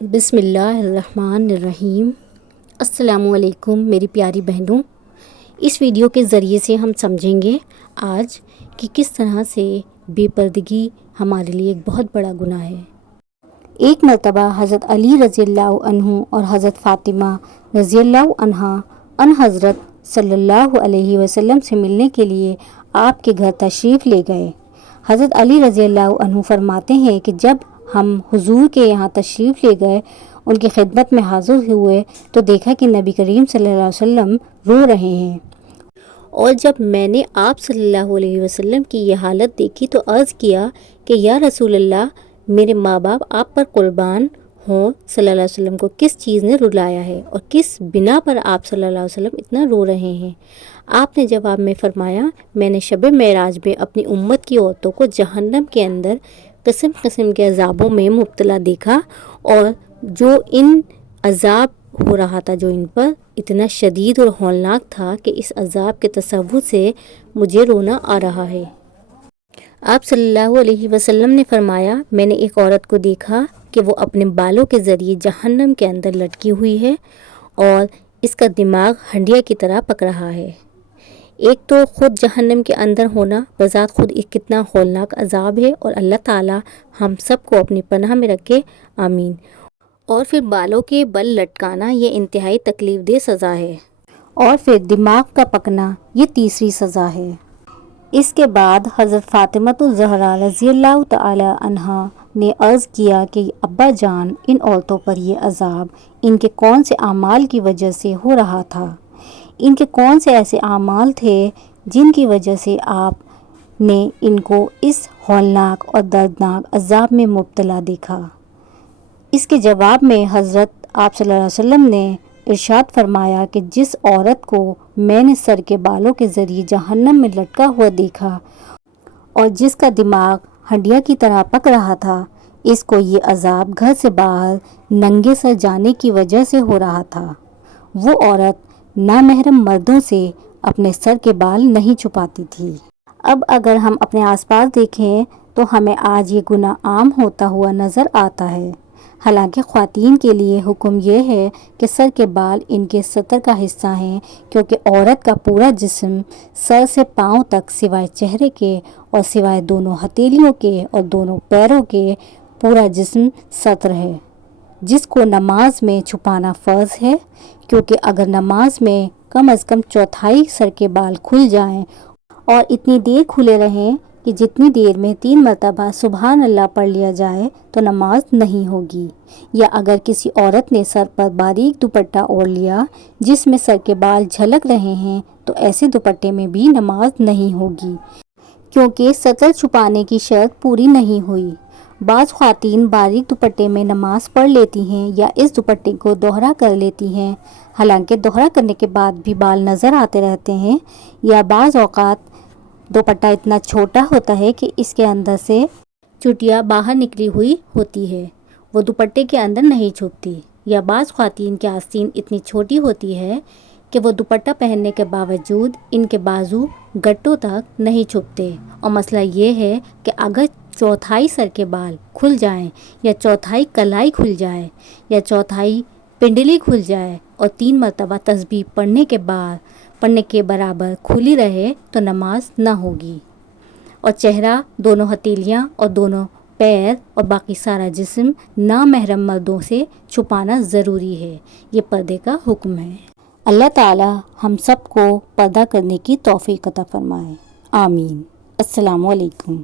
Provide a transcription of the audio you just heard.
بسم اللہ الرحمن الرحیم۔ السلام علیکم میری پیاری بہنوں۔ اس ویڈیو کے ذریعے سے ہم سمجھیں گے آج کہ کس طرح سے بے پردگی ہمارے لیے ایک بہت بڑا گناہ ہے۔ ایک مرتبہ حضرت علی رضی اللہ عنہ اور حضرت فاطمہ رضی اللہ عنہا ان حضرت صلی اللہ علیہ وسلم سے ملنے کے لیے آپ کے گھر تشریف لے گئے۔ حضرت علی رضی اللہ عنہ فرماتے ہیں کہ جب ہم حضور کے یہاں تشریف لے گئے، ان کی خدمت میں حاضر ہوئے تو دیکھا کہ نبی کریم صلی اللہ علیہ وسلم رو رہے ہیں، اور جب میں نے آپ صلی اللہ علیہ وسلم کی یہ حالت دیکھی تو عرض کیا کہ یا رسول اللہ، میرے ماں باپ آپ پر قربان ہوں، صلی اللہ علیہ وسلم کو کس چیز نے رلایا ہے اور کس بنا پر آپ صلی اللہ علیہ وسلم اتنا رو رہے ہیں؟ آپ نے جواب میں فرمایا، میں نے شب معراج میں اپنی امت کی عورتوں کو جہنم کے اندر قسم قسم کے عذابوں میں مبتلا دیکھا، اور جو ان عذاب ہو رہا تھا جو ان پر اتنا شدید اور ہولناک تھا کہ اس عذاب کے تصور سے مجھے رونا آ رہا ہے۔ آپ صلی اللہ علیہ وسلم نے فرمایا، میں نے ایک عورت کو دیکھا کہ وہ اپنے بالوں کے ذریعے جہنم کے اندر لٹکی ہوئی ہے اور اس کا دماغ ہنڈیا کی طرح پک رہا ہے۔ ایک تو خود جہنم کے اندر ہونا بذات خود ایک کتنا ہولناک عذاب ہے، اور اللہ تعالی ہم سب کو اپنی پناہ میں رکھے، آمین۔ اور پھر بالوں کے بل لٹکانا یہ انتہائی تکلیف دہ سزا ہے، اور پھر دماغ کا پکنا یہ تیسری سزا ہے۔ اس کے بعد حضرت فاطمہ الزہرا رضی اللہ تعالی عنہا نے عرض کیا کہ ابا جان، ان عورتوں پر یہ عذاب ان کے کون سے اعمال کی وجہ سے ہو رہا تھا؟ ان کے کون سے ایسے اعمال تھے جن کی وجہ سے آپ نے ان کو اس ہولناک اور دردناک عذاب میں مبتلا دیکھا؟ اس کے جواب میں حضرت آپ صلی اللہ علیہ وسلم نے ارشاد فرمایا کہ جس عورت کو میں نے سر کے بالوں کے ذریعے جہنم میں لٹکا ہوا دیکھا اور جس کا دماغ ہڈیا کی طرح پک رہا تھا، اس کو یہ عذاب گھر سے باہر ننگے سر جانے کی وجہ سے ہو رہا تھا۔ وہ عورت نامحرم مردوں سے اپنے سر کے بال نہیں چھپاتی تھی۔ اب اگر ہم اپنے آس پاس دیکھیں تو ہمیں آج یہ گناہ عام ہوتا ہوا نظر آتا ہے۔ حالانکہ خواتین کے لیے حکم یہ ہے کہ سر کے بال ان کے ستر کا حصہ ہیں، کیونکہ عورت کا پورا جسم سر سے پاؤں تک سوائے چہرے کے اور سوائے دونوں ہتھیلیوں کے اور دونوں پیروں کے پورا جسم ستر ہے، جس کو نماز میں چھپانا فرض ہے، کیونکہ اگر نماز میں کم از کم چوتھائی سر کے بال کھل جائیں اور اتنی دیر کھلے رہیں کہ جتنی دیر میں 3 مرتبہ سبحان اللہ پڑھ لیا جائے تو نماز نہیں ہوگی، یا اگر کسی عورت نے سر پر باریک دوپٹہ اوڑھ لیا جس میں سر کے بال جھلک رہے ہیں تو ایسے دوپٹے میں بھی نماز نہیں ہوگی، کیونکہ ستر چھپانے کی شرط پوری نہیں ہوئی۔ بعض خواتین باریک دوپٹے میں نماز پڑھ لیتی ہیں یا اس دوپٹے کو دوہرا کر لیتی ہیں، حالانکہ دوہرا کرنے کے بعد بھی بال نظر آتے رہتے ہیں، یا بعض اوقات دوپٹہ اتنا چھوٹا ہوتا ہے کہ اس کے اندر سے چٹیا باہر نکلی ہوئی ہوتی ہے، وہ دوپٹے کے اندر نہیں چھپتی، یا بعض خواتین کی آستین اتنی چھوٹی ہوتی ہے کہ وہ دوپٹہ پہننے کے باوجود ان کے بازو گٹوں تک نہیں چھپتے، اور مسئلہ یہ ہے کہ اگر چوتھائی سر کے بال کھل جائیں یا چوتھائی کلائی کھل جائے یا چوتھائی پنڈلی کھل جائے اور 3 مرتبہ تسبیح پڑھنے کے برابر کھلی رہے تو نماز نہ ہوگی، اور چہرہ، دونوں ہتھیلیاں اور دونوں پیر اور باقی سارا جسم نامحرم مردوں سے چھپانا ضروری ہے۔ یہ پردے کا حکم ہے۔ اللہ تعالی ہم سب کو پردہ کرنے کی توفیق عطا فرمائے، آمین۔ السلام علیکم۔